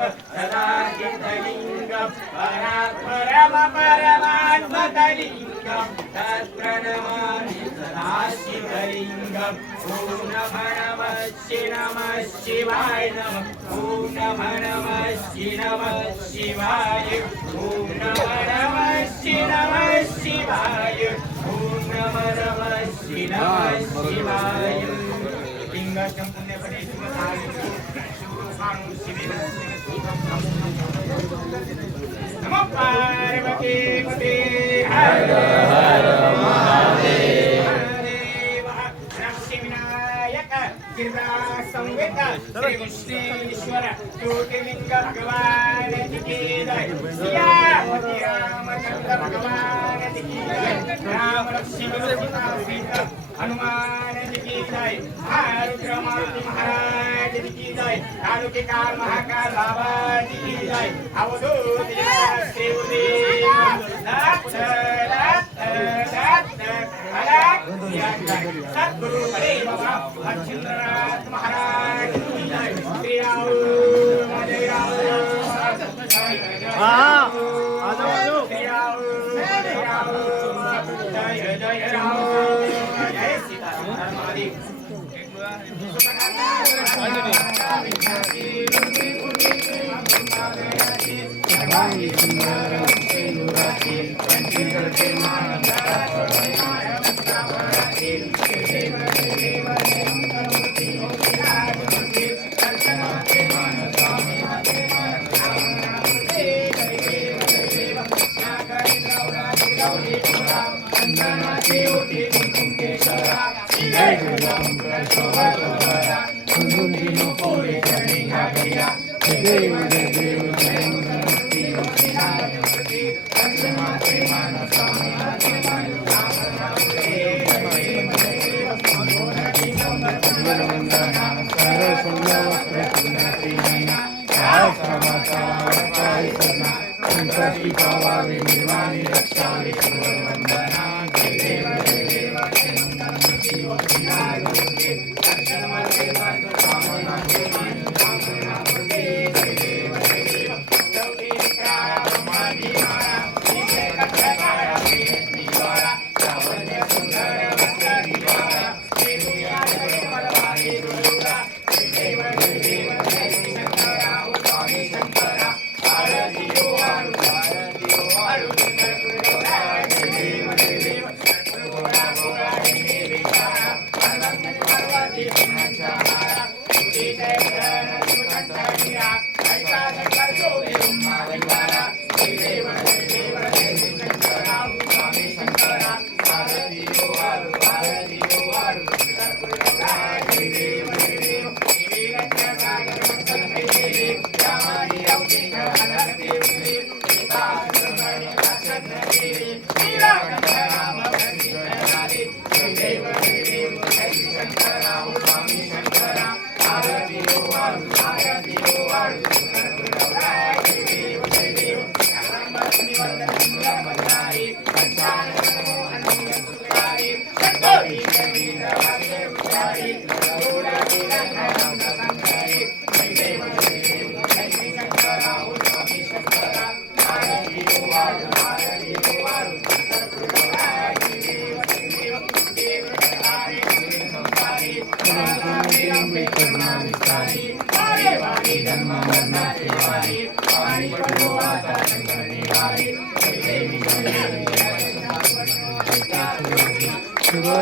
सदा हितलिङ्गं परमात्मतलिङ्गं तत्प्रणमामि सदा शिवलिङ्गम् ॐ नमः शिवाय नमः ॐ नमः शिवाय ॐ नमः शिवाय ॐ नमः शिवाय लिंगाचं पुण्यपणे नमो पार्वती पते हर हर महादेव लक्ष्मीनायक गिरिराज संवेद श्री विष्णुश्वर ज्योतिर्लिंग भगवान की जय सियापति रामचंद्र भगवान की जय राम लक्ष्मण सीता सीता हनुमान जी की जय रुद्र मारुति महाराज जी की जय काल महाकाल बाबा जी की जय अवधूत सद्गुरु बड़े बाबा मच्छिंद्रनाथ महाराज की जय श्री राम जय राम श्री राम जय जय राम जय सीताराम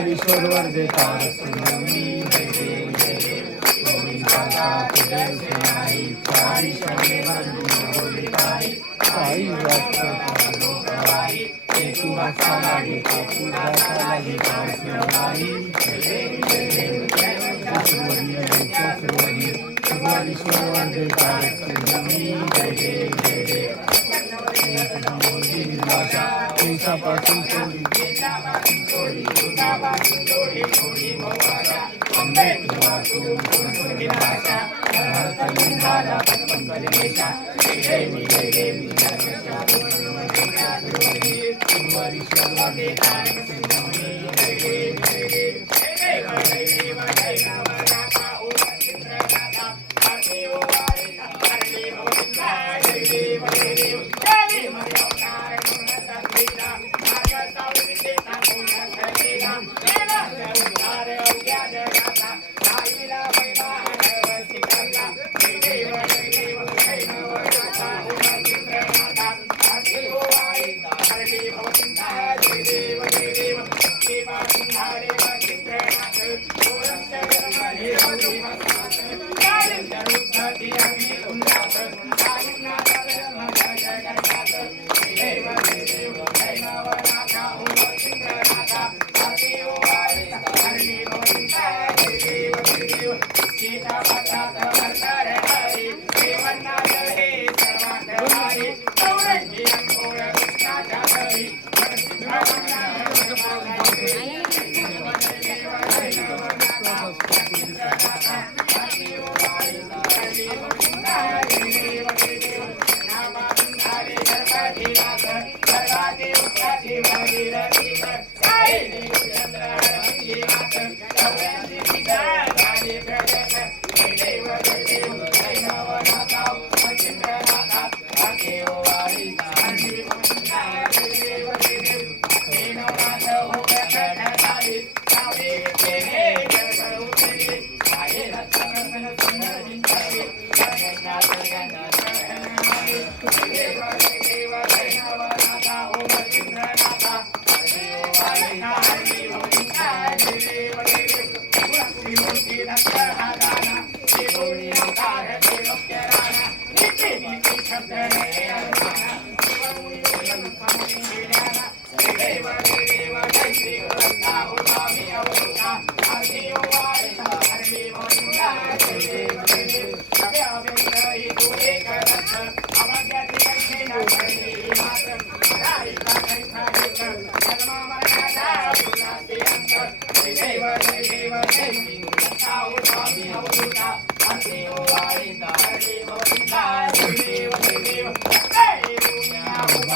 ईश्वर देता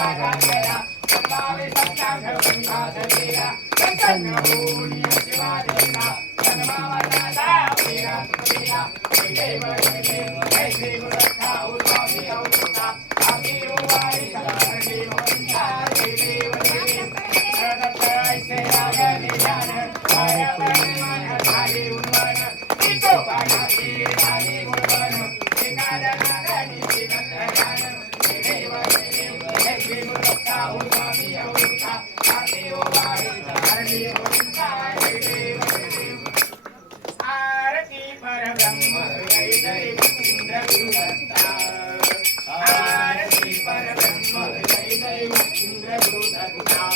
वारायला संभावे सत्यांग पंखाधरेला प्रसन्न होऊन शिवादेला सन्मावनाला मेरा तुझेला देव देव जय देव रक्षा उर्वामी अवृता आम्ही उवारी करणे होता देव देव सदत ऐसे आगने जान वारवण मन झाले उन्वन तिको बाणाची झाली गुणवन एकाला नागनी विनंतयान देव देव जय देव रक्षा उर्वामी अवृता आम्ही उवारी करणे होता देव देव आरती परब्रह्म जय जय इंद्र गुरुदत्ता आरती परब्रह्म जय जय इंद्र गुरुदत्ता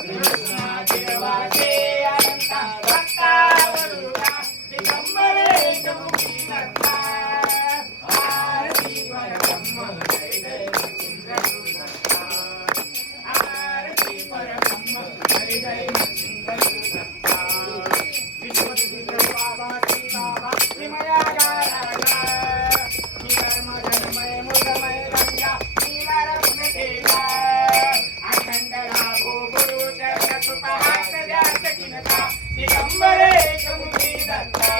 कृष्णा देवाचे अनंता भक्ता वरुणा दिगंबरे चमुखी दत्ता आरती परब्रह्म जय जय इंद्र गुरुदत्ता आरती परब्रह्म जय जय इंद्र गुरुदत्ता विश्वसिद्ध बाबा श्री बाबा विमया गाराला निधर्म धर्मय मुदमय गंगा नीलरत्न तेजा अखंड राघो गुरु चरण कृपाहास व्यास किनता दिगंबरे चमुखी दत्ता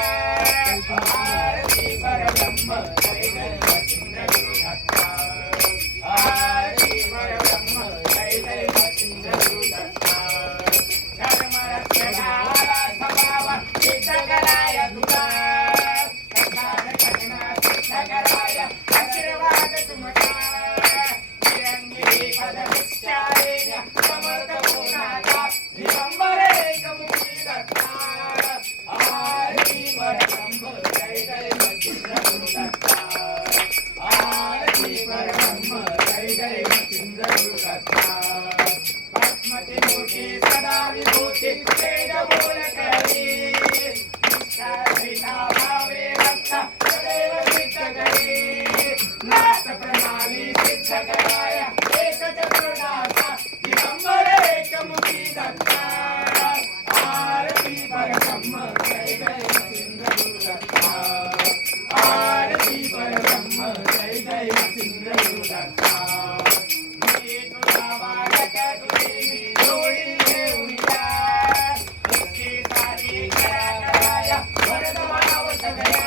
आरती परब्रह्म जय जय इंद्र गुरुदत्ता आरती परब्रह्म जय जय इंद्र गुरुदत्ता धर्म रक्षकाला स्वभाव सिद्धकराय तुला सत्कार घटना सिद्धकराय आशीर्वाद तुमचा निरंगी पद विचारेण समर्थ गुणाचा दिगंबरे चमुखी दत्ता आरती परब्रह्म जय जय इंद्र गुरुदत्ता आरती परब्रह्म जय जय इंद्र गुरुदत्ता भस्मति मूर्ति सदा विभूति तेज बोल करी निष्ठा भावे रक्षा सदैव सिद्ध करी नाथ प्रणाली सिद्ध कराय एक चतुर्नाथा दिगंबरे चमुखी दत्ता आरती परब्रह्म जय जय इंद्र गुरुदत्ता आरती परब्रह्म जय जय इंद्र गुरुदत्ता तुझा बालक तुझी जोडी घेऊन या साठी कराया वरद मानव सगळ्या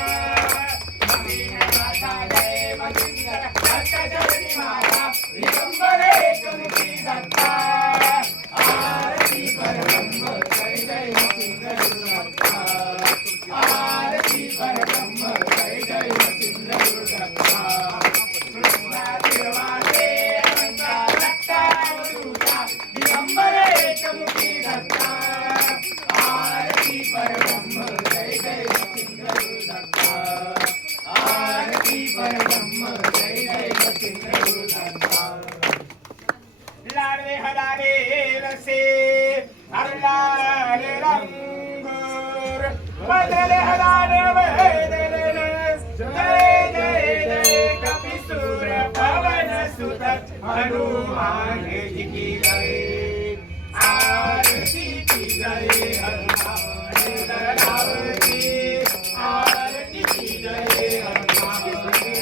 नवीन नाथा जय मजिंदर भक्त चरणी माता दिगंबरे चमुखी दत्ता आरती परब्रह्म जय जय इंद्र गुरुदत्ता आरती परब्रह्म जय जय इंद्र गुरुदत्ता कृष्णा देवाचे अनंता भक्ता वरुणा दिगंबरे चमुखी दत्ता आरती परब्रह्म जय जय इंद्र गुरुदत्ता आरती परब्रह्म जय जय इंद्र गुरुदत्ता लाडवे हलारे रसे हरलाल रंगूर बदले हलाल वेदले जय जय जय कपिसूर पवन सुत हनुमान जी की जय आरती की जय हनुमान लाल की आरती की जय हनुमान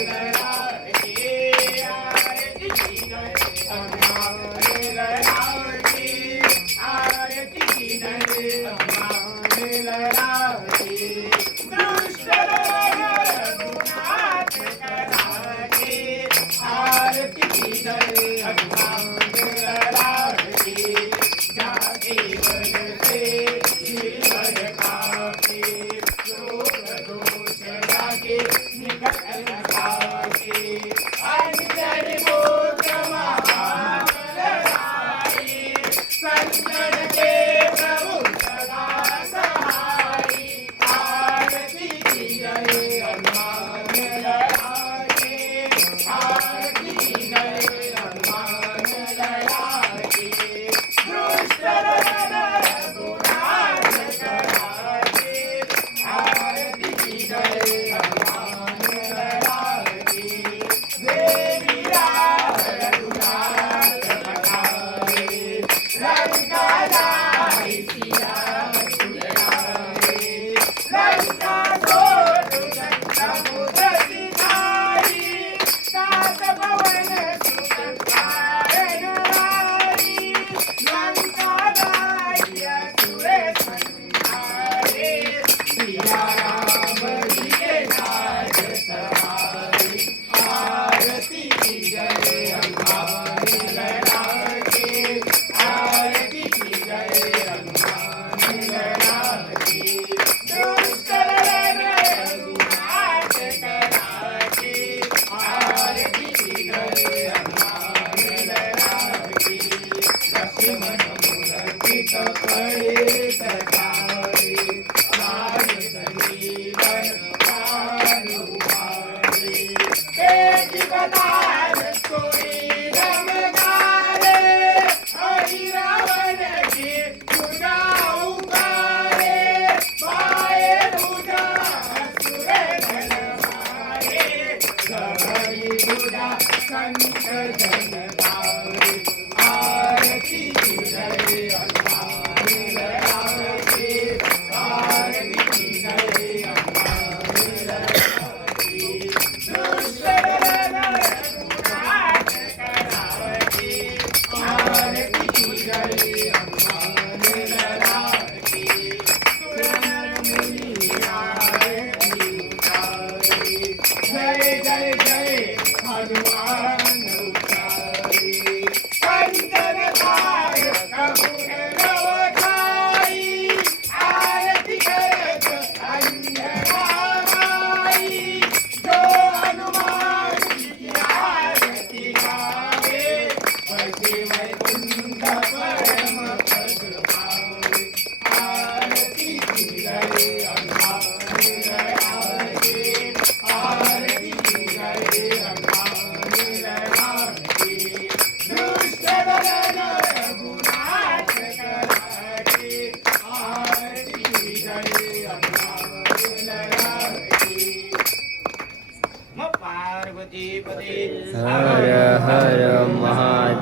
लाल की आरती की जय हनुमान लाल की आरती की जय हनुमान लाल की दुष्ट रघुनाथ कराके आरती की जय हनुमान लाल की जाके बन से गिरवर काके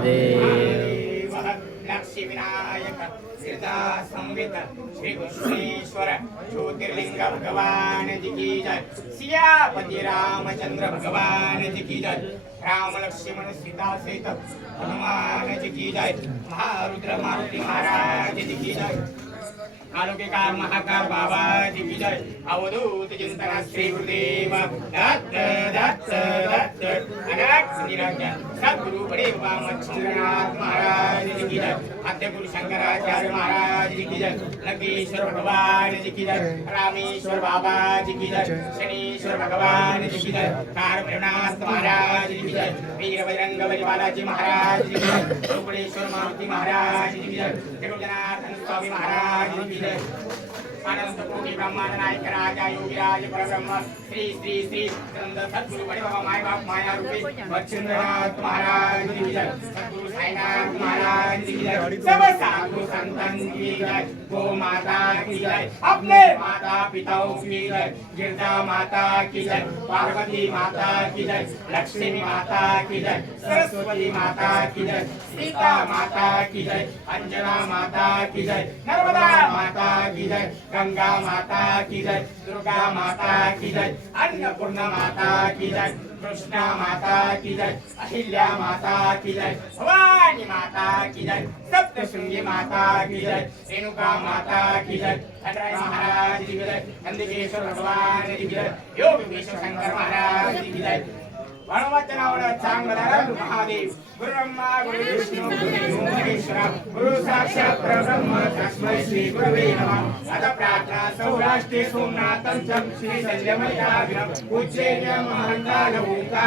महादेव लक्ष्मी विनायक सिद्धा संवित श्री कृष्णेश्वर ज्योतिर्लिंग भगवान जी की जय सियापति रामचंद्र भगवान जी की जय राम लक्ष्मण सीता सहित हनुमान जी की जय महारुद्र मारुति महाराज जी की जय आरोग्यकार महाकार बाबा जी की जय अवधूत चिंतना श्री गुरुदेव दत्त दत्त दत्त अनक निरंजन सद्गुरु बड़े बाबा मच्छिंद्रनाथ महाराज जी की जय आद्य गुरु शंकराचार्य महाराज जी की जय लंकेश्वर भगवान जी की जय रामेश्वर बाबा जी की जय शनीश्वर भगवान जी की जय कारमनाथ महाराज जी की जय वीर बजरंग बली बालाजी महाराज जी की जय रुक्मेश्वर मारुति महाराज जी की जय जगन्नाथ स्वामी महाराज जी की जय आनंद कोटि ब्रह्मांड नायक राजा योगीराज परब्रह्म श्री श्री श्री सद्गुरु बड़े बाबा माय बाप माया रूपी मच्छिंद्रनाथ महाराज जी की जय सद्गुरु साईनाथ महाराज जी की जय सब साधु संतन की जय गो माता की जय अपने माता पिताओं की जय गिरजा माता की जय पार्वती माता की जय लक्ष्मी माता की जय सरस्वती माता की जय सीता माता की जय अंजना माता की जय नर्मदा माता की जय गंगा माता की जय दुर्गा माता की जय अन्नपूर्णा माता की जय कृष्णा माता की जय अहिल्या माता की जय भवानी माता की जय सप्तशृंगी माता की जय रेणुका माता की जय धनराय महाराज की जय नंदिकेश्वर भगवान की जय योगेश्वर शंकर महाराज की जय वनवचनावळ चांगला महादेव गुरु ब्रह्मा गुरु विष्णु गुरु महेश्वर गुरु साक्षात् परब्रह्म तस्मै श्री गुरुवे नमः अथ प्रार्थना सौराष्ट्रे सोमनाथं च श्री संयमयाग्रम उज्जैन्य महंताल ओंकार